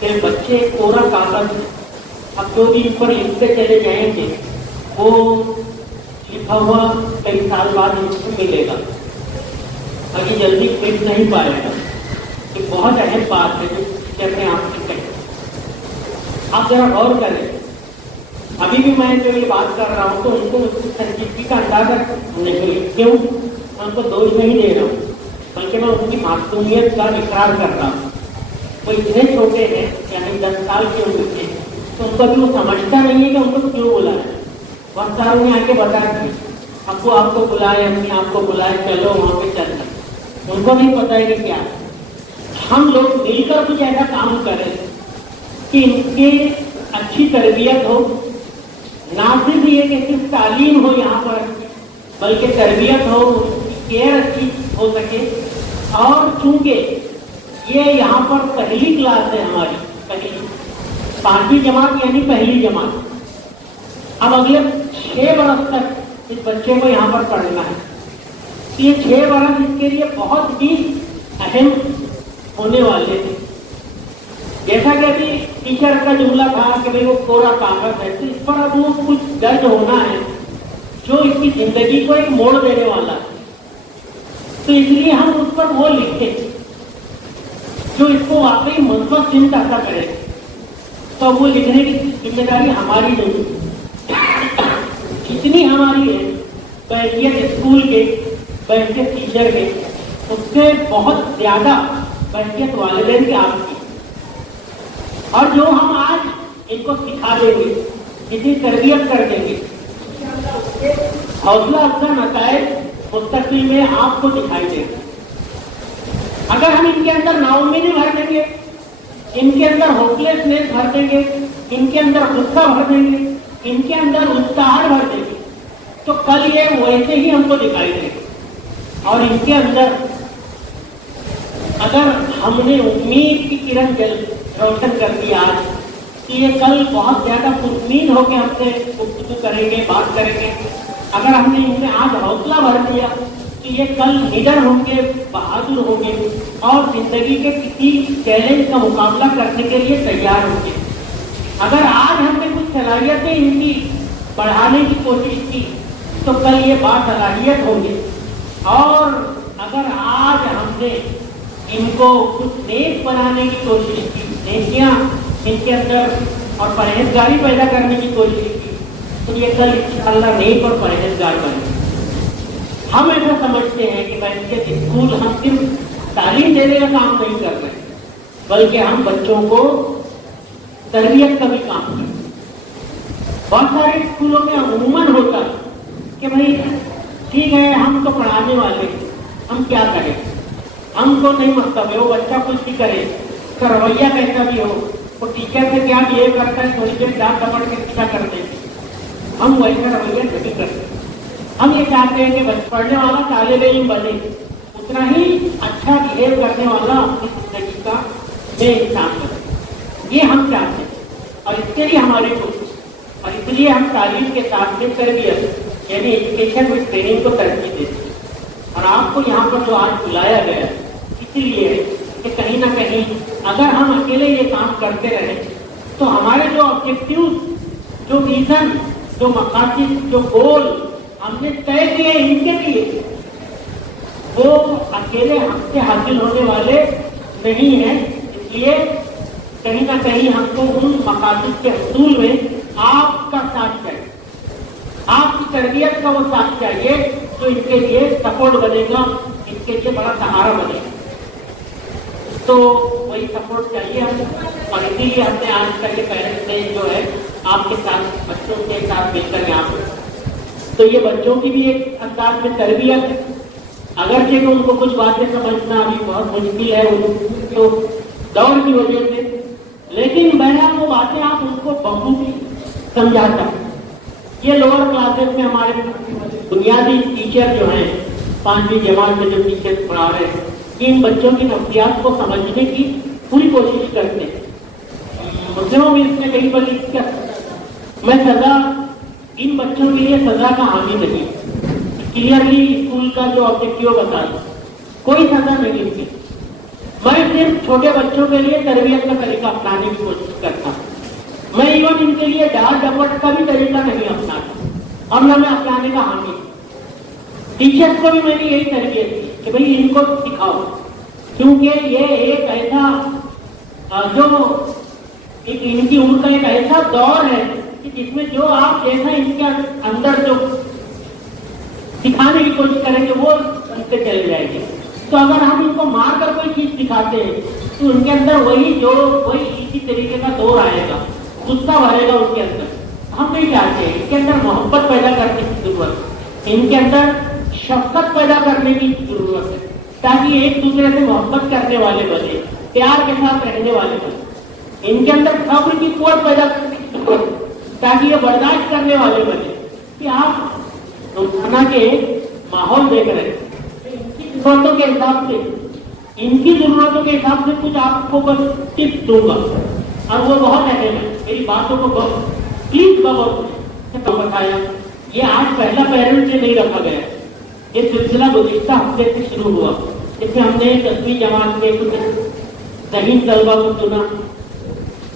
کہ بچے کوڑا کاغذ اب جو بھی پر لکھتے چلے جائیں گے وہ لکھا ہوا کئی سال بعد ان کو ملے گا، ابھی جلدی مل نہیں پائے گا. یہ بہت اہم بات ہے جو ٹیچر نے آپ سے کہی. آپ ذرا غور کریں، ابھی بھی میں جو یہ بات کر رہا ہوں تو ان کو اس کی سنجیدگی کا اندازہ نہیں. کیوں؟ میں ان کو دوش نہیں دے رہا ہوں، بلکہ میں ان کی معصومیت کا اقرار کر رہا ہوں. وہ اتنے چھوٹے ہیں، یعنی 10 سال کے عمر کے، تو ان کو بھی وہ سمجھتا نہیں ہے کہ ان کو کیوں بلایا. وقت ساروں نے آ کے بتا دی ابو آپ کو بلائے، امی آپ کو بلائے، چلو وہاں پہ چلنا. ان کو نہیں پتا ہے کہ کیا ہم لوگ مل کر کچھ ایسا کام کریں کہ ان کی اچھی تربیت ہو. نہ صرف یہ کہ صرف تعلیم ہو یہاں پر، بلکہ تربیت ہو، ان کی کیئر اچھی ہو سکے. اور چونکہ یہ یہاں پر پہلی کلاس ہے ہماری، پہلی 5ویں جماعت یعنی پہلی جماعت. اب اگلے 6 برس تک اس بچے کو یہاں پر پڑھنا ہے. یہ 6 برس اس کے لیے بہت ہی اہم ہونے والے تھے. جیسا کہ ابھی ٹیچر کا جملہ تھا کہ بھائی وہ کوڑا کاغذ ہے، تو اس پر اب وہ کچھ درج ہونا ہے جو اس کی زندگی کو ایک موڑ دینے والا ہے. تو اس لیے ہم اس پر وہ لکھیں جو اس کو واقعی مثبت چنت عطا کرے. تو وہ لکھنے کی ذمہ داری ہماری نہیں، جتنی ہماری ہے بحیثیت اسکول کے، بحیثیت ٹیچر کے، اس سے بہت زیادہ بحیثیت والدین کی آپ کی. اور جو ہم آج ان کو سکھا دیں گے، اتنی تربیت کر دیں گے، حوصلہ افزا نتائج مستقبل میں آپ کو دکھائی دیں گے. اگر ہم ان کے اندر نا امیدی بھر دیں گے، ان کے اندر ہوپ لیسنس بھر دیں گے، ان کے اندر غصہ بھر دیں گے، ان کے اندر استحال بھر دیں گے، تو کل یہ ویسے ہی ہم کو دکھائی دے گا. اور ان کے اندر اگر ہم نے امید کی کرن روشن کر دی آج کہ یہ کل بہت زیادہ پرامید ہو کے ہم سے گفتگو کریں گے، بات کریں گے. اگر ہم نے ان سے آج حوصلہ بھر دیا کہ یہ کل نڈر ہوں گے، بہادر ہوں گے اور زندگی کے کسی چیلنج کا مقابلہ کرنے کے لیے تیار ہوں گے. اگر آج ہم نے کچھ صلاحیتیں ان کی بڑھانے کی کوشش کی تو کل یہ باصلاحیت ہوں گے. اور اگر آج ہم نے ان کو کچھ نیک بنانے کی کوشش کی، نیکیاں ان کے اندر اور پرہیزگاری پیدا کرنے کی کوشش کی، تو یہ کل انشاءاللہ نیک اور پرہیزگار بنے. ہم ایسا سمجھتے ہیں کہ بحیثیت اسکول ہم صرف تعلیم دینے کا کام نہیں کر رہے، بلکہ ہم بچوں کو تربیت کا بھی کام کرتے ہیں. بہت سارے اسکولوں میں عموماً ہوتا ہے کہ بھائی ٹھیک ہے ہم تو پڑھانے والے ہیں، ہم کیا کریں، ہم کو نہیں مطلب ہے وہ بچہ کچھ بھی کرے، اس کا رویہ کیسا بھی ہو، وہ ٹیچر سے کیا بہیو کرتا ہے تھوڑی دیر ڈانٹ ڈپٹ کے پیچھا کرتے ہیں. ہم ویسا رویہ نہیں کرتے. ہم یہ چاہتے ہیں کہ پڑھنے والا طالب علم بنے، اتنا ہی اچھا بہیو کرنے والا اپنی زندگی کا میں انسان بنے. یہ ہم چاہتے ہیں اور اس کے لیے ہماری کوشش، اور اس لیے ہم تعلیم کے ساتھ میں تربیت یعنی ایجوکیشن وتھ ٹریننگ کو ترجیح دیتے ہیں. اور آپ کو یہاں پر جو آج بلایا گیا اسی لیے ہے کہ کہیں نہ کہیں اگر ہم اکیلے یہ کام کرتے رہیں تو ہمارے جو آبجیکٹیو، جو ویژن، جو مقاصد، جو گول ہم نے طے کیے ان کے لیے، وہ اکیلے ہم سے حاصل ہونے والے نہیں ہیں. اس لیے کہیں نہ کہیں ہم کو ان مقاصد کے حصول میں آپ کا ساتھ چاہیے، آپ کی تربیت کا وہ ساتھ چاہیے جو ان کے لیے سپورٹ بنے گا، ان کے لیے بڑا سہارا بنے گا. تو وہی سپورٹ چاہیے ہم، اور اسی لیے ہم نے آج کا یہ پیرنٹس ڈے جو ہے آپ کے ساتھ بچوں کے ساتھ مل کر یہاں پر، تو یہ بچوں کی بھی ایک انداز میں تربیت ہے. اگرچہ کہ ان کو کچھ باتیں سمجھنا ابھی بہت مشکل ہے تو دور کی وجہ سے، لیکن بہرحال وہ باتیں آپ ان کو بخوبی سمجھاتا. یہ لوور کلاسز میں ہمارے بنیادی ٹیچر جو ہیں 5ویں جماعت میں جو ٹیچر پڑھا رہے ہیں، ان بچوں کی نفسیات کو سمجھنے کی پوری کوشش کرتے ہیں. مسلموں میں اس نے کئی بار کیا میں سزا ان بچوں کے لیے سزا کا حامی نہیں، کلیئرلی اسکول کا جو آبجیکٹیو بتایا کوئی سزا نہیں ہوتی. میں صرف چھوٹے بچوں کے لیے تربیت کا طریقہ اپنانے کی کوشش کرتا ہوں. میں ایون ان کے لیے ڈانٹ ڈپٹ کا بھی طریقہ نہیں اپناتا اور نہ میں اپنانے کا حامی. ٹیچرس کو بھی میں نے یہی تربیت دی کہ بھائی ان کو سکھاؤ، کیونکہ یہ ایک ایسا جو ان کی عمر کا ایک ایسا دور ہے کہ جس میں جو آپ جیسا ان کے اندر جو سکھانے کی کوشش کریں گے وہ ان سے چل جائے گی. تو اگر ہم ان کو مار کر کوئی چیز سکھاتے ہیں تو ان کے اندر وہی اسی طریقے کا دور آئے گا، غصہ بھرے گا ان کے اندر. ہم نہیں چاہتے ہیں. ان کے اندر محبت پیدا کرنے کی ضرورت ہے، ان کے اندر شفقت پیدا کرنے کی ضرورت ہے، تاکہ ایک دوسرے سے محبت کرنے والے بنے، پیار کے ساتھ رہنے والے بنے. ان کے اندر صبر کی قوت پیدا کرنے کی ضرورت ہے تاکہ یہ برداشت کرنے والے بنے. کہ آپ روزانہ کے ماحول دیکھ رہے ہیں، ان کی ضرورتوں کے حساب سے کچھ آپ کو بس ٹپس دوں گا اور وہ بہت اہم ہے. میری باتوں کو بہت پلیز بتایا. یہ آج پہلا پیرنٹ سے نہیں رکھا گیا، یہ سلسلہ گزشتہ ہفتے سے شروع ہوا. جس میں ہم نے 10ویں جماعت کے کچھ ذہین طلبہ کو چنا،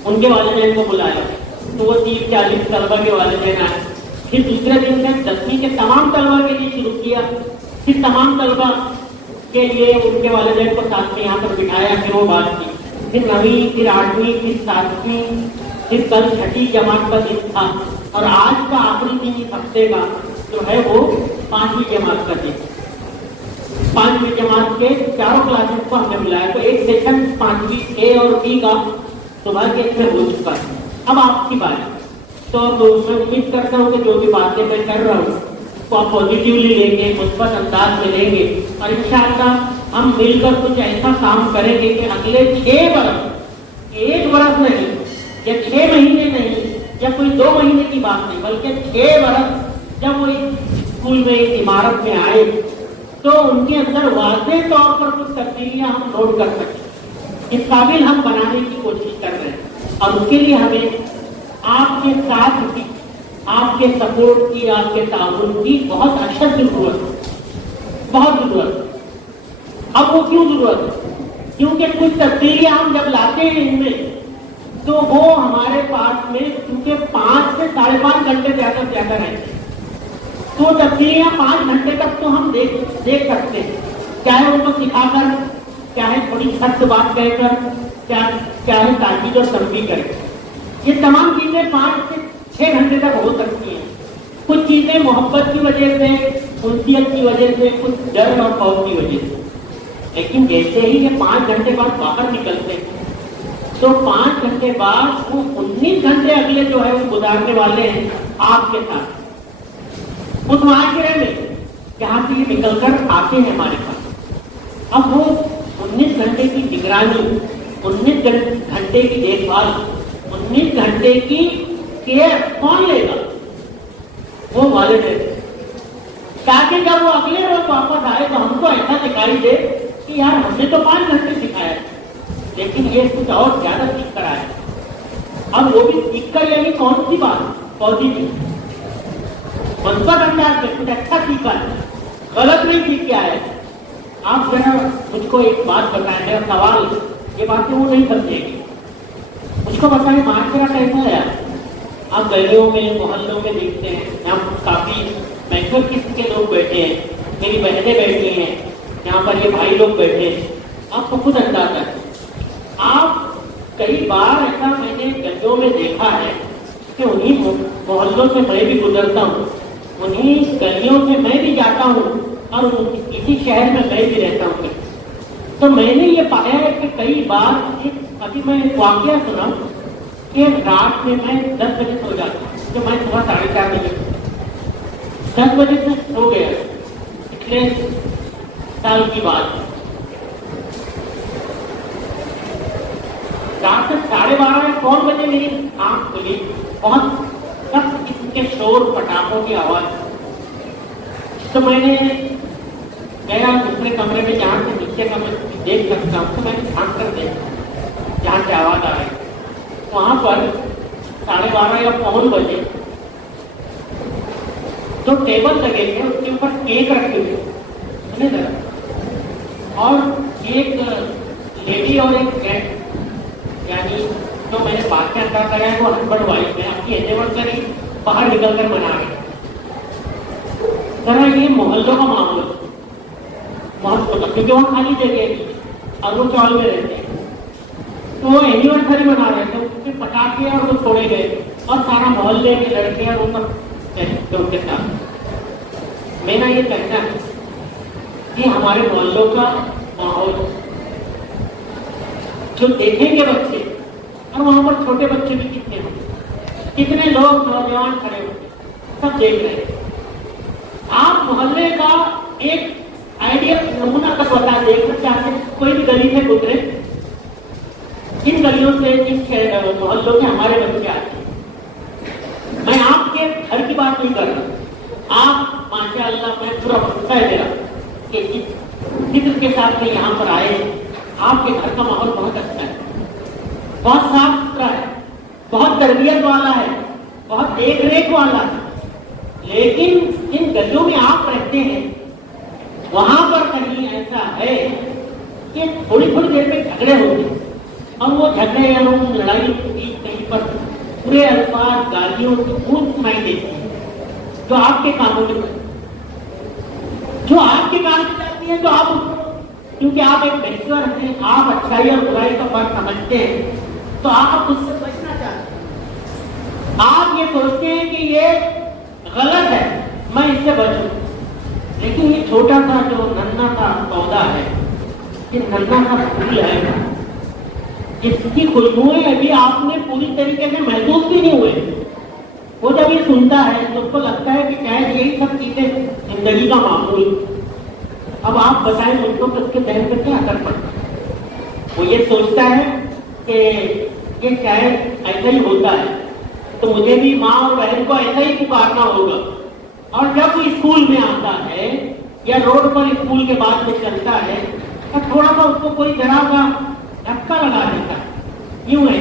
ان کے والدین کو بلایا تو وہ 30-40 طلبہ کے والدین آئے. پھر دوسرے دن سے 10ویں کے تمام طلبہ کے لیے شروع کیا. پھر تمام طلبہ کے لیے ان کے والدین کو ساتھ میں یہاں پر بٹھایا، پھر وہ بات کی. پھر 9ویں، پھر 8ویں، پھر 7ویں، پھر کل 6ٹھی جماعت کا دن تھا اور آج کا آخری دن اس ہفتے کا جو ہے وہ 5ویں جماعت کا دن. 5ویں جماعت کے چاروں کلاسز کو ہم نے بلایا. تو ایک سیشن 5ویں اے اور بی کا صبح کے اس میں ہو چکا ہے. اب آپ کی بات. تو میں امید کرتا ہوں کہ جو بھی باتیں میں کر رہا ہوں تو آپ پازیٹیولی لیں گے، مثبت انداز میں لیں گے اور انشاءاللہ ہم مل کر کچھ ایسا کام کریں گے کہ اگلے 6 برس، 1 برس نہیں یا 6 مہینے نہیں یا کوئی 2 مہینے کی بات نہیں، بلکہ 6 برس جب وہ اسکول میں اس عمارت میں آئے تو ان کے اندر واضح طور پر کچھ تبدیلیاں ہم نوٹ کر سکیں. اس قابل ہم بنانے کی کوشش کر رہے ہیں اور اس کے لیے ہمیں آپ کے ساتھ کی، آپ کے سپورٹ کی، آپ کے تعاون کی بہت اشد ضرورت ہے، بہت ضرورت ہے. اب وہ کیوں ضرورت ہے؟ کیونکہ کچھ تبدیلیاں ہم جب لاتے ہیں ان میں تو وہ ہمارے پاس میں کیونکہ 5 سے 5.5 گھنٹے زیادہ سے زیادہ رہتے ہیں. تو تبدیلیاں 5 گھنٹے تک تو ہم دیکھ سکتے ہیں، چاہے ان کو سکھا کر، چاہے تھوڑی سخت بات کہہ کر، چاہے تاکید اور تنبیہ کر کے. یہ تمام چیزیں 5 سے 6 گھنٹے تک ہو سکتی ہیں. کچھ چیزیں محبت کی وجہ سے، انسیت کی وجہ سے، کچھ ڈر اور خوف کی وجہ سے. لیکن جیسے ہی یہ 5 گھنٹے بعد باہر نکلتے ہیں تو 5 گھنٹے بعد وہ 19 گھنٹے اگلے جو ہے وہ گزارنے والے ہیں آپ کے ساتھ اس معاشرے میں جہاں سے یہ نکل کر آتے ہیں ہمارے پاس. اب وہ 19 گھنٹے کی نگرانی، 19 گھنٹے کی دیکھ بھال، 19 گھنٹے کی کیئر کون لے گا؟ وہ والدین. تاکہ جب وہ اگلے روز واپس آئے تو ہم کو ایسا دکھائی دے کہ یار ہم نے تو 5 گھنٹے سکھایا لیکن یہ کچھ اور زیادہ سیکھ کر آئے. اب وہ بھی سیکھ کر یعنی کون سی بات؟ پازیٹیو، مثبت انداز میں کچھ اچھا سیکھا ہے، غلط نہیں سیکھ کے آئے. آپ ذرا مجھ کو ایک بات بتائیں، میرا سوال یہ باتیں وہ نہیں سمجھے گی. مجھ کو بتائیں معاشرہ کیسا ہے؟ آپ گلیوں میں، محلوں میں دیکھتے ہیں، یہاں کافی میچور قسم کے لوگ بیٹھے ہیں، میری بہنیں بیٹھی ہیں یہاں پر، یہ بھائی لوگ بیٹھے ہیں. آپ کو خود اندازہ ہے. آپ کئی بار ایسا میں نے گلیوں میں دیکھا ہے کہ انہیں محلوں سے میں بھی گزرتا ہوں، انہیں گلیوں سے میں بھی جاتا ہوں اور اسی شہر میں بھی رہتا ہوں. تو میں نے یہ پایا ہے کہ کئی بار ابھی میں ایک واقعہ سنا کہ رات میں 10 بجے سو جاتا ہوں، جو میں صبح 4:30 بجے 10 بجے سے سو گیا. پچھلے سال کی بات ہے. رات سے 12:30 یا کون بجے میری آنکھ کھلی، بہت سخت قسم کے شور، پٹاخوں کی آواز. تو میں نے گیا دوسرے کمرے میں جہاں سے نیچے کا میں دیکھ سکتا ہوں، تو میں نے جھانک کر دیکھا جہاں سے آواز آ رہی. وہاں پر 12:30 یا پون بجے تو ٹیبل لگے ہوئے، اس کے اوپر کیک رکھے ہوئے اور کیک لیڈی اور ایک جینٹ، یعنی جو میں نے بات ادا کرا ہے وہ ہسبینڈ وائف میں اپنی اینیورسری باہر نکل کر منا رہے ہیں. ذرا یہ محلوں کا معاملہ بہت ہوتا، کیونکہ وہاں خالی جگہ ہے اور وہ چال میں رہتے ہیں، تو وہ اینیورسری منا رہے تھے، اس کے پٹاخے اور وہ چھوڑے گئے اور سارا محلے کے لڑکے اور وہ سب ان کے ساتھ. میرا یہ کہنا ہے کہ ہمارے محلوں کا ماحول جو دیکھیں گے بچے، اور وہاں پر چھوٹے بچے بھی کتنے ہوں، کتنے لوگ نوجوان کھڑے ہوتے سب دیکھ رہے ہیں. آپ محلے کا ایک آئیڈیل نمونہ تک بتا دیکھنا چاہتے ہیں. کوئی بھی گلی سے گزرے، کن گلیوں سے کس محلوں کے ہمارے بچے آتے ہیں. میں آپ کے گھر کی بات نہیں کر رہا، آپ ماشاء اللہ میں پورا بھروسہ ہے میرا کہ جس فکر کے ساتھ میں یہاں پر آئے، آپ کے گھر کا ماحول بہت اچھا ہے، بہت صاف ستھرا ہے، بہت تربیت والا ہے، بہت دیکھ ریکھ والا ہے. لیکن جن گلیوں میں آپ رہتے ہیں وہاں پر کہیں ایسا ہے کہ تھوڑی تھوڑی دیر میں جھگڑے ہوتے ہیں، اور وہ جھگڑے یا لڑائی ہوتی کہیں پر پورے الفاظ گالیوں کی خون سنائی دیتی ہے جو آپ کے کاموں میں جو آپ کے کام میں جاتی ہے. تو آپ اس کو، کیونکہ آپ ایک بہتر ہیں، آپ اچھائی اور برائی کا فرق سمجھتے ہیں، تو آپ اس سے بچنا چاہتے ہیں. آپ یہ سوچتے ہیں کہ یہ غلط ہے، میں اس سے بچوں. لیکن یہ چھوٹا سا جو ننھا سا پودا ہے، یہ ننھا سا پھول ہے، جس کی خوشبوئیں ابھی آپ نے پوری طریقے سے محسوس بھی نہیں ہوئے. وہ جب یہ سنتا ہے تو اس کو لگتا ہے کہ شاید یہی سب چیزیں زندگی کا معمول. اب آپ بتائیں مجھ کو کہ اس کے ذہن پر کیا اثر پڑتا ہے. وہ یہ سوچتا ہے کہ یہ شاید ایسا ہی ہوتا ہے، تو مجھے بھی ماں اور بہن کو ایسا ہی پکارنا ہوگا. اور جب وہ اسکول میں آتا ہے یا روڈ پر اسکول کے بعد میں چلتا ہے تو تھوڑا سا اس کو کوئی ذرا سا دھکا لگا دیتا ہے، یوں ہے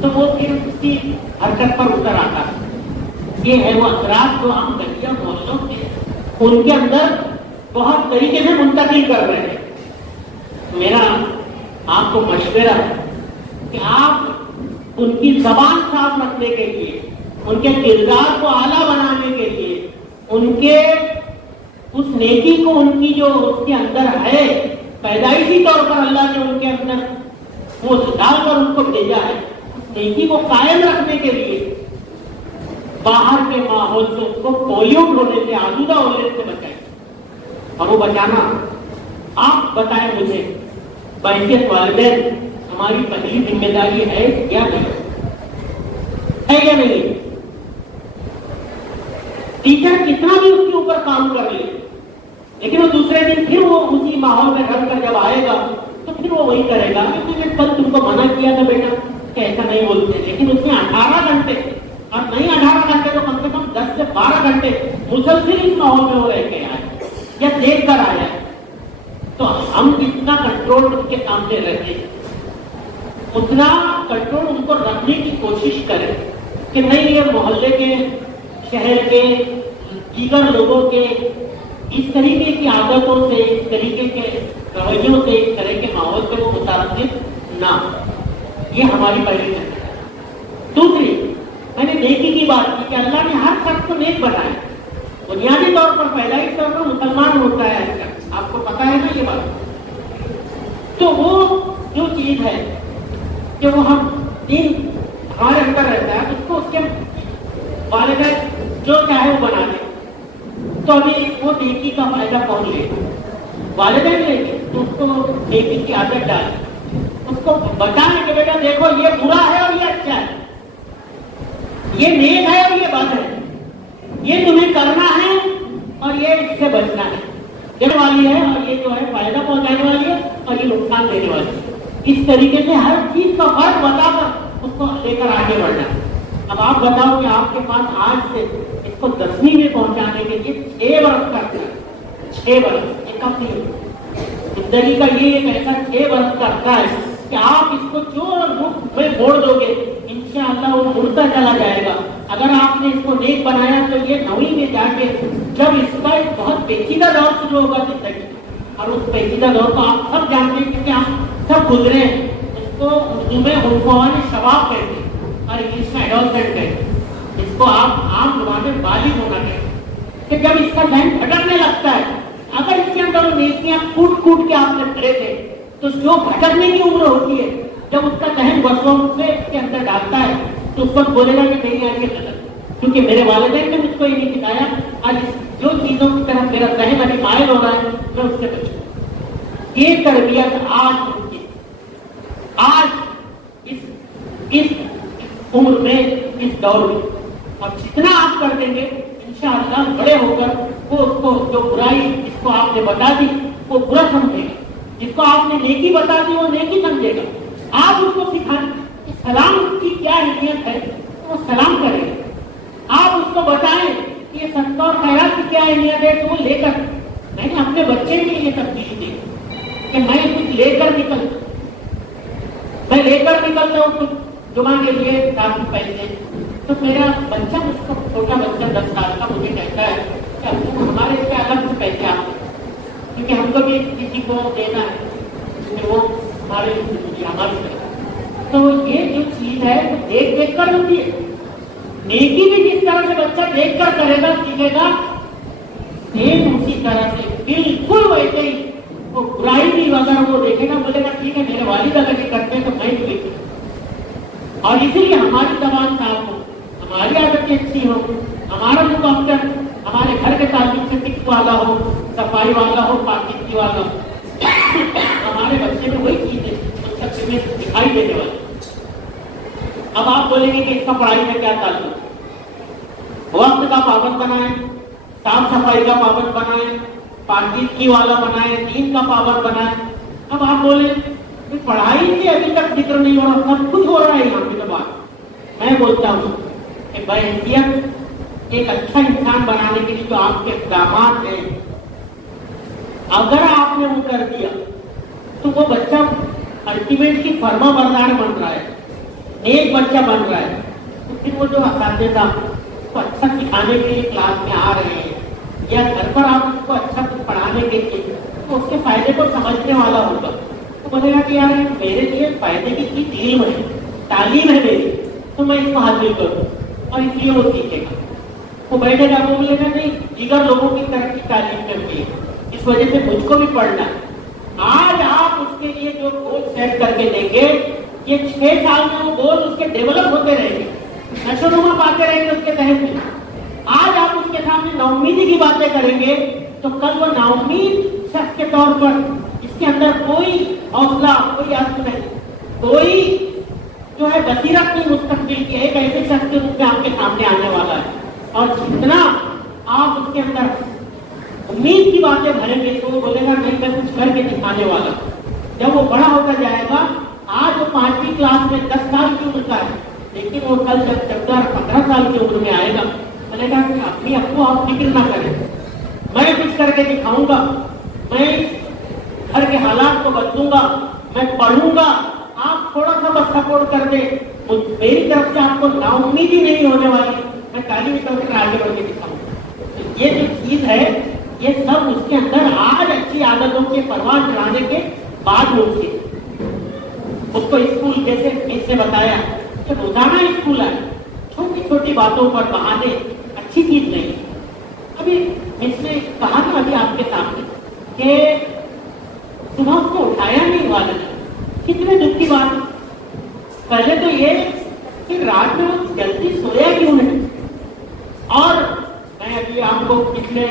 تو وہ پھر اس کی حرکت پر اتر آتا ہے. یہ ہے وہ اثرات جو ہم گلیاں محلوں کے ان کے اندر بہت طریقے سے منتقل کر رہے ہیں. میرا آپ کو مشورہ ہے کہ آپ ان کی زبان صاف رکھنے کے لیے، ان کے کردار کو اعلیٰ بنانے کے لیے، ان کے اس نیکی کو، ان کی جو اس کے اندر ہے پیدائشی طور پر اللہ نے ان کے اندر وہ ڈال کر ان کو بھیجا ہے، اس نیکی کو قائم رکھنے کے لیے باہر کے ماحول سے اس کو پولیوٹ ہونے سے، آلودہ ہونے سے بچائیں. اور وہ بچانا آپ بتائیں مجھے بحیثیت والدین ہماری پہلی ذمہ داری ہے یا نہیں؟ ہے یا نہیں؟ ٹیچر کتنا بھی اس کے اوپر کام کر لے، لیکن وہ دوسرے دن پھر وہ اسی ماحول میں رہ کر جب آئے گا تو پھر وہ وہی کرے گا. کیونکہ کل تم کو منع کیا تھا بیٹا کہ ایسا نہیں بولتے، لیکن اس میں 18 گھنٹے اور نہیں 18 گھنٹے تو کم سے کم 10 سے 12 گھنٹے مسلسل اس ماحول میں وہ رہ کے آئے یا دیکھ کر آیا. تو ہم جتنا کنٹرول ان کے سامنے رہتے ہیں اتنا کنٹرول ان کو رکھنے کی کوشش کریں کہ نہیں یہ محلے کے، شہر کے، دیگر لوگوں کے اس طریقے کی عادتوں سے، اس طریقے کے رویوں سے، اس طرح کے ماحول سے وہ متاثر نہ. یہ ہماری پہلی ہے. دوسری، میں نے نیکی کی بات کی کہ اللہ نے ہر شخص کو نیک بنایا. بنیادی طور پر پیدائش طور پر مسلمان ہوتا ہے، آپ کو پتا ہے نا یہ بات. تو وہ جو چیز ہے کہ وہ ہم دین ہمارے اندر رہتا ہے، اس کو اس کے والدین جو چاہے وہ بنا دیں. تو ابھی وہ نیکی کا فائدہ کون لے گا؟ والدین لیں گے. تو اس کو نیکی کی عادت ڈالیں، اس کو بتائیں کہ بیٹا دیکھو یہ برا ہے اور یہ اچھا ہے، یہ نیک ہے اور یہ بد ہے، یہ تمہیں کرنا ہے اور یہ اس سے بچنا ہے، دینے والی ہے اور یہ جو ہے فائدہ پہنچانے والی ہے اور یہ نقصان دینے والی ہے. اس طریقے سے ہر چیز کا فرق بتا کر اس کو لے کر آگے بڑھنا. اب آپ بتاؤ کہ آپ کے پاس آج سے اس کو 10ویں میں پہنچانے کے لیے 6 برس کا ہے. 6 برس یہ کم نہیں ہے. زندگی کا یہ ایک ایسا 6 برس کا عرصہ ہے کہ آپ اس کو جو رخ میں موڑ دو گے انشاءاللہ وہ مڑتا چلا جائے گا. اگر آپ نے اس کو نیک بنایا تو یہ 9ویں میں جا کے جب اس کا ایک بہت پیچیدہ دور شروع ہوگا زندگی، اور اس پیچیدہ دور کو آپ سب جانتے ہیں کہ سب گزرے ہیں. اس کو اردو میں عنفوان شباب کہتے ہیں اور انگلش میں ایڈولسنٹ کہتے ہیں. اس کو آپ عام زبان میں بالغ ہونا کہتے ہیں کہ جب اس کا ذہن بھٹکنے لگتا ہے. اگر اس کے اندر وہ نیکیاں کوٹ کوٹ کے آپ نے کھڑے تھے تو جو بھٹکنے کی عمر ہوتی ہے جب اس کا ذہن وسوسوں سے اس کے اندر ڈالتا ہے تو اس وقت بولے گا کہ نہیں آگے غلط, کیونکہ میرے والدین نے مجھ کو یہ نہیں سکھایا. آج جو چیزوں کی طرف میرا ذہن ابھی مائل ہو رہا ہے میں اس سے بچوں. یہ تربیت آج ممکن, آج اس عمر میں, اس دور میں, اور جتنا آپ کر دیں گے انشاءاللہ بڑے ہو کر وہ اس کو جو برائی جس کو آپ نے بتا دی وہ برا سمجھے گا, جس کو آپ نے نیکی بتا دی وہ نیکی سمجھے گا. آپ اس کو سکھائیں کہ سلام کی کیا اہمیت ہے تو وہ سلام کرے گا. آپ اس کو بتائیں کہ یہ صدقہ اور خیرات کی کیا اہمیت ہے تو وہ لے کر, میں نے اپنے بچے کے لیے تبدیلی دی کہ میں کچھ لے کر نکلتا ہوں کچھ جمعہ کے لیے کافی پیسے. تو میرا بچہ مجھ کو, چھوٹا بچہ 10 سال کا, مجھے کہتا ہے کہ ابو ہمارے اس کے الگ سے پیسے آتے ہیں کیونکہ ہم کو بھی کسی کو دینا ہے کہ وہ ہمارے ہماری. تو یہ جو چیز ہے وہ دیکھ دیکھ کر ہوتی ہے. نیکی بھی جس طرح سے بچہ دیکھ کر کرے گا سیکھے گا, سیم اسی طرح سے بالکل ویسے ہی وہ برائی بھی اگر وہ دیکھے گا بولے گا ٹھیک ہے میرے والد اگر یہ کرتے ہیں تو میں بھی دیکھوں. اور اسی لیے ہماری زبان صاف ہو, ہماری عادتیں اچھی ہو, ہمارا مقابلہ ہمارے گھر کے تعلق سے فکر والا ہو, صفائی والا ہو, پاکیزگی والا ہو. ہمارے بچے میں وہی چیز ہے سب میں دکھائی دینے والی. اب آپ بولیں گے کہ اس کا پڑھائی میں کیا تعلق, وقت کا پابند بنائیں, صاف صفائی کا پابند بنائیں, پاکیزگی والا بنائیں, دین کا پابند بنائیں. اب آپ بولیں پڑھائی سے ابھی تک ذکر نہیں ہو رہا, سب کچھ ہو رہا ہے یہاں پہ. بات میں بولتا ہوں کہ بحیثیت ایک اچھا انسان بنانے کے لیے جو آپ کے اقدامات ہیں اگر آپ نے وہ کر دیا تو وہ بچہ الٹیمیٹ کی فرما بردار بن رہا ہے, نیک بچہ بن رہا ہے. تو پھر وہ جو اساتذہ کو اچھا سکھانے کے لیے کلاس میں آ رہے ہیں یا گھر پر آپ اس کو اچھا پڑھانے کے لیے تو اس کے فائدے کو سمجھنے والا ہوگا. تو بولے گا کہ یار میرے لیے فائدے کی چیز علم ہے, تعلیم ہے میری, تو میں اس کو حاصل کروں, اور اس لیے وہ سیکھے گا. وہ بیٹھے گا وہ بولے گا نہیں دیگر لوگوں کی طرح کی تعلیم کرتی ہے, اس وجہ سے مجھ کو بھی پڑھنا. آج آپ اس کے لیے جو گول سیٹ کر کے دیں گے یہ 6 سال میں وہ گول اس کے ڈیولپ ہوتے رہیں گے, نشو نما پاتے رہیں گے اس کے تحت میں. آج آپ اس کے سامنے نا امیدی کی باتیں کریں گے تو کل وہ نا امید شخص کے طور پر اس کے اندر کوئی حوصلہ, کوئی عزم نہیں, کوئی جو ہے بصیرت نہیں مستقبل کی, ایک ایسے شخص کے روپ میں آپ کے سامنے آنے والا ہے. اور جتنا آپ اس کے اندر امید کی باتیں بھریں گے تو وہ بولے گا نہیں میں کچھ کر کے دکھانے والا. جب وہ بڑا ہوتا جائے گا, آج وہ 5ویں کلاس میں 10 سال کی عمر کا ہے, لیکن وہ کل جب 14-15 سال کی عمر میں آئے گا بولے گا کہ اپنی اب کو آپ فکر نہ کریں, میں کچھ کر کے دکھاؤں گا, میں گھر کے حالات کو بدلوں گا, میں پڑھوں گا, آپ تھوڑا سا بس سپورٹ کر دیں, میری طرف سے آپ کو نا امیدی نہیں ہونے والی, میں تعلیمی طور پر آگے بڑھ کے دکھاؤں گا. یہ جو چیز ہے یہ سب اس کے اندر آج اچھی عادتوں کے پروان چڑھانے کے بعد ہوتی ہے. اس کو اسکول جیسے اس نے بتایا کہ روزانہ اسکول ہے, چھوٹی چھوٹی باتوں پر بہانے اچھی چیز نہیں. ابھی اس نے کہا نا ابھی آپ کے سامنے کہ صبح اس کو اٹھایا نہیں والد, کتنے دکھ کی بات. پہلے تو یہ کہ رات میں وہ جلدی سویا کیوں نہیں. اور میں ابھی آپ کو پچھلے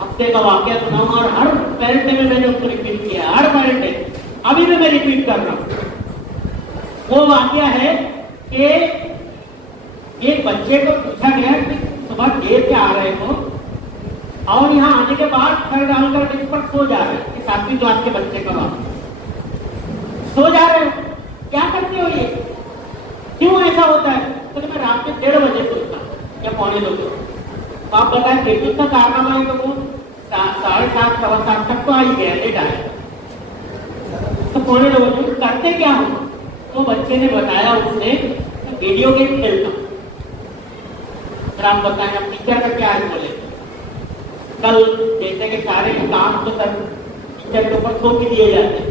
ہفتے کا واقعہ سناؤں اور ہر پیرنٹ ڈے میں نے اس کو ریپیٹ کیا, ہر پیرنٹ ڈے ابھی بھی میں ریپیٹ کر رہا ہوں. وہ واقعہ ہے کہ ایک بچے کو پوچھا گیا کہ صبح دیر سے آ رہے ہو اور یہاں آنے کے بعد سر ڈال کر اس پر سو جا رہے ہیں, کہ 7ویں کلاس کے بچے کا واقعہ, سو جا رہے ہو, کیا کرتے ہو, یہ کیوں ایسا ہوتا ہے؟ تو میں رات میں 1:30 بجے سوچتا ہوں یا 6:45 بجے. تو آپ بتائیں بیٹی کا کارنامہ ہے کہ وہ 7:30 7:15 تک تو آ ہی گیا, لیٹ آیا. تو 6:45 بجے کرتے کیا ہو؟ تو بچے نے بتایا اس نے ویڈیو گیم کھیلتا ہوں. پھر آپ بتائیں اب ٹیچر کا کیا ہے؟ بولے کل جیسے کہ سارے کام تو سر ٹیچر کے اوپر سو کے دیے جاتے ہیں,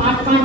5-5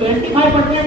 25%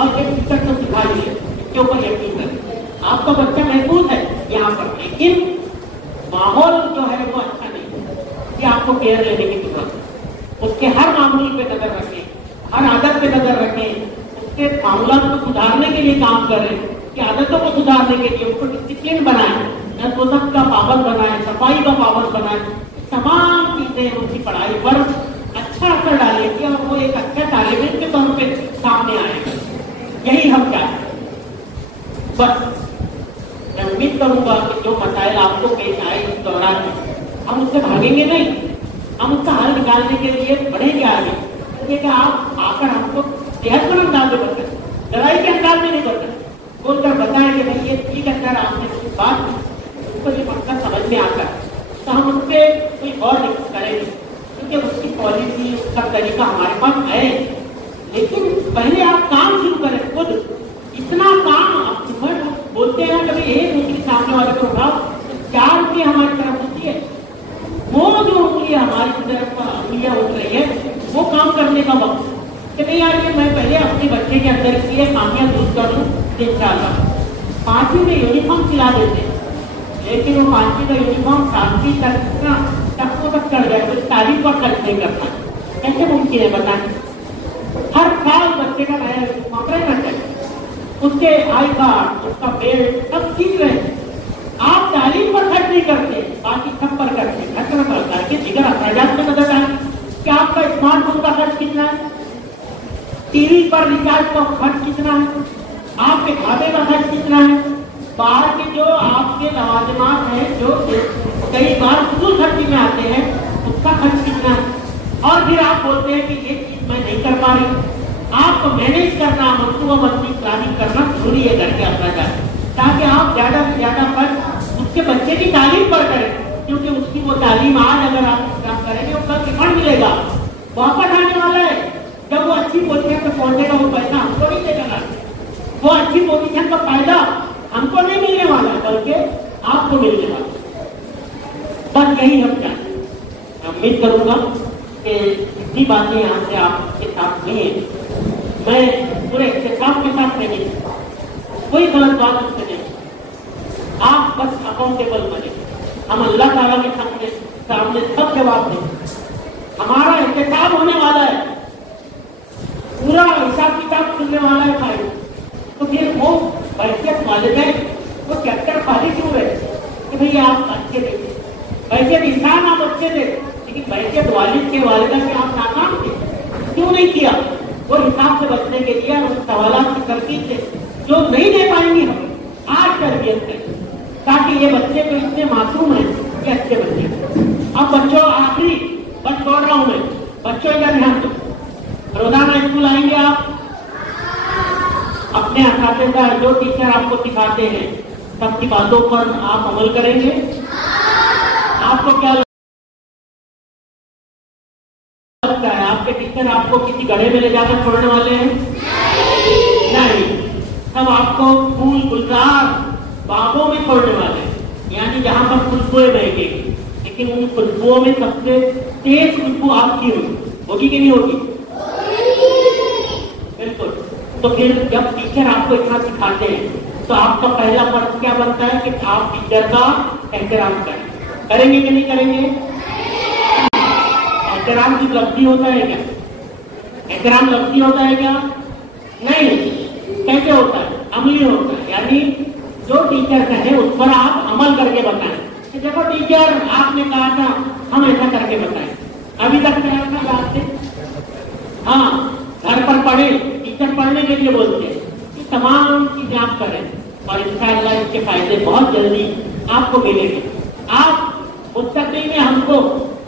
اور ایک ٹکٹ کو سکھا دیے، اس کے اوپر یقین کریں، آپ کا بچہ محفوظ ہے یہاں پر، لیکن ماحول جو ہے وہ اچھا نہیں کہ آپ کو کیئر لینے کی ضرورت ہے، اس کے ہر معمول پہ نظر رکھیں، ہر عادت پہ نظر رکھیں، اس کے معاملات کو سدھارنے کے لیے کام کریں، کہ عادتوں کو سدھارنے کے لیے اس کو ڈسپلن بنائیں، نظم و ضبط کا پابند بنائیں، صفائی کا پابند بنائیں، تمام چیزیں ان کی پڑھائی پر اچھا اثر ڈالیں گی اور وہ ایک اچھا طالب علم کے طور پہ سامنے آئے گا. یہی ہم چاہتے ہیں. بس میں امید کروں گا کہ جو مسائل آپ کو پیش آئے اس دوران میں ہم اس سے بھاگیں گے نہیں، ہم اس کا حل نکالنے کے لیے بڑھیں گے آگے. کہ آپ آ کر ہم کو صحت مند انداز میں بتائیں، لڑائی کے انداز میں نہیں بتائیں، بول کر بتائیں کہ بھائی یہ ٹھیک ہے سر آپ نے بات اس کو یہ مقصد سمجھ میں آ کر تو ہم اس پہ کوئی غور نہیں کریں گے، کیونکہ اس کی پالیسی اس کا طریقہ ہمارے پاس ہے. لیکن پہلے آپ کام شروع کریں خود. اتنا کام آپ بولتے ہیں کبھی ایک انگلی سامنے والے کو اٹھاؤ تو 4 انگلی ہماری طرف ہوتی ہے. وہ جو انگلی ہماری طرف انگلیاں اٹھ رہی ہے وہ کام کرنے کا وقت کہ نہیں یار یہ میں پہلے اپنے بچے کے اندر کی یہ خامیاں دور کر لوں انشاءاللہ. 5ویں میں یونیفارم سلا دیتے لیکن وہ 5ویں کا یونیفارم 7ویں تک نا تختوں تک چڑھ جائے تو تعلیم پر خرچ نہیں کرتا. کیسے ممکن ہے بتائیں؟ ہر سال بچے کا نیا یونیفارم رہنا چاہیے، اس کے آئی کارڈ اس کا بیلٹ سب ٹھیک رہے. آپ تعلیم پر خرچ نہیں کرتے، باقی سب پر کرتے. خرچ میں پڑتا ہے کہ دیگر اخراجات میں نظر آئے کہ آپ کا اسمارٹ فون کا خرچ کتنا ہے، ٹی وی پر ریچارج کا خرچ کتنا ہے، آپ کے کھاتے کا خرچ کتنا ہے، باہر کے جو آپ کے لوازمات ہیں جو کئی بار فضول خرچی میں آتے ہیں اس کا خرچ کتنا ہے. اور پھر آپ بولتے ہیں کہ یہ چیز میں نہیں کر پا رہی. آپ کو مینیج کرنا، منصوبہ بندی پلاننگ کرنا ضروری ہے گھر کے اخراجات، تاکہ آپ زیادہ سے زیادہ خرچ اس کے بچے کی تعلیم پر کریں. کیونکہ اس کی وہ تعلیم آج اگر آپ کام کریں گے اس کا ریفنڈ ملے گا، واپس آنے والا ہے. جب وہ اچھی پوزیشن پہ پہنچے گا وہ پیسہ ہم کو نہیں دے گا، وہ اچھی پوزیشن کا فائدہ ہم کو نہیں ملنے والا بلکہ آپ کو ملنے والا. بس یہی ہم چاہتے ہیں. میں امید کروں گا کہ جتنی باتیں یہاں سے آپ کے ساتھ ہوئی ہیں میں پورے احتساب کے ساتھ نہیں، کوئی غلط بات اس سے نہیں. آپ بس اکاؤنٹیبل بنے، ہم اللہ تعالیٰ کے سامنے سب جواب دیں. ہمارا احتساب ہونے والا ہے، پورا حساب کتاب کھلنے والا ہے بھائی. تو پھر وہ بحثیت والدین وہ چیپٹر خالی کیوں ہے کہ بھائی آپ اچھے تھے، بحثیت انسان آپ اچھے تھے لیکن بحثیت والد کے والدہ کے آپ ناکام تھے. کیوں نہیں کیا؟ وہ حساب سے بچنے کے لیے اس سوالات کی ترکیب سے جو نہیں دے پائیں گے ہم آج تربیت کریں تاکہ یہ بچے تو اتنے معصوم ہیں کہ اچھے بچے. اب بچوں آخری بس چھوڑ رہا ہوں میں، بچوں ادھر دھیان دو. روزانہ اسکول آئیں گے آپ، اپنے اساتذہ جو ٹیچر آپ کو سکھاتے ہیں سب کی باتوں پر آپ عمل کریں گے. آپ کو کیا لگتا ہے آپ کے ٹیچر آپ کو کسی گڑھے میں لے جا کر چھوڑنے والے ہیں؟ نہیں، سب آپ کو پھول گلزار باغوں میں چھوڑنے والے ہیں، یعنی جہاں پر خوشبوئیں بہے گی. لیکن ان خوشبوؤں میں سب سے تیز خوشبو آپ کی ہوگی کہ نہیں ہوگی؟ بالکل. تو پھر جب ٹیچر آپ کو اتنا سکھاتے ہیں تو آپ کا پہلا فرض کیا بنتا ہے کہ آپ ٹیچر کا احترام کریں. کریں گے کہ نہیں کریں گے؟ احترام کی لفظی ہوتا ہے کیا؟ احترام لفظی ہوتا ہے کیا؟ نہیں. کیسے ہوتا ہے؟ عملی ہوتا ہے. یعنی جو ٹیچر کہے اس پر آپ عمل کر کے بتائیں کہ دیکھو ٹیچر آپ نے کہا تھا ہم ایسا کر کے بتائیں. ابھی تک کہا تھا یاد سے؟ ہاں، گھر پر پڑھے، ٹیچر پڑھنے کے لیے بولتے ہیں. یہ تمام چیزیں آپ کریں اور انشاءاللہ اس کے فائدے بہت جلدی آپ کو ملیں گے. آپ مستقبل میں ہم کو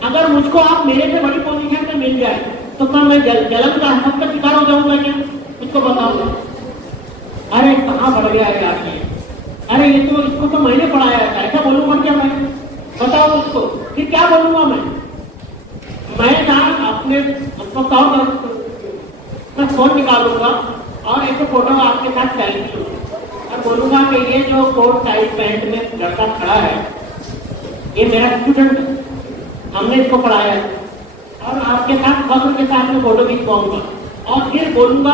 اگر مجھ کو آپ میرے سے بڑی پوزیشن میں مل جائے تو کیا میں جلن کا حسد کا شکار ہو جاؤں گا کیا؟ اس کو بتاؤ گا ارے کہاں بڑھ گیا ہے یار یہ، ارے یہ تو اس کو تو میں نے پڑھایا تھا، ایسا بولوں گا کیا میں؟ بتاؤ اس کو. پھر کیا بولوں گا میں نا اپنے اس کو کہوں گا میں فون نکالوں گا اور ایک فوٹو آپ کے ساتھ سیلفی لوں اور بولوں گا کہ یہ جو کوٹ ٹائٹ پینٹ میں لڑکا کھڑا ہے یہ میرا اسٹوڈنٹ ہے، ہم نے اس کو پڑھایا ہے. اور آپ کے ساتھ فخر کے ساتھ میں فوٹو کھینچواؤں گا اور پھر بولوں گا